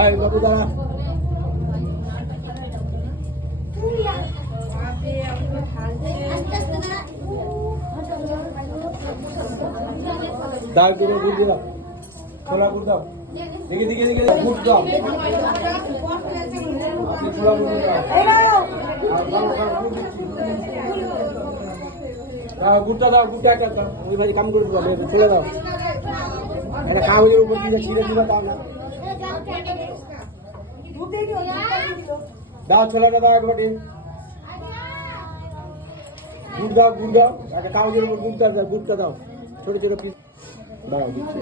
এই বাবু দাঁড়া। দাও করে গুড় দাও, ছোলা গুড় দাও, দিকে দিকে দিকে গুড় দাও, ছোলা গুড় দাও, গুড়টা দাও, গুড়টা একটা দাও, ওই ভাই কাম করে দিবা, ছোলা দাও, একটা কাগজের উপর দিয়ে ছিঁড়ে দিবা, দাও না, দাও ছোলাটা দাও একবারে, গুড় দাও, গুড় দাও, একটা কাগজের উপর গুড়টা দাও, গুড়টা দাও, ছোট ছোট পিস দাও, দিচ্ছি।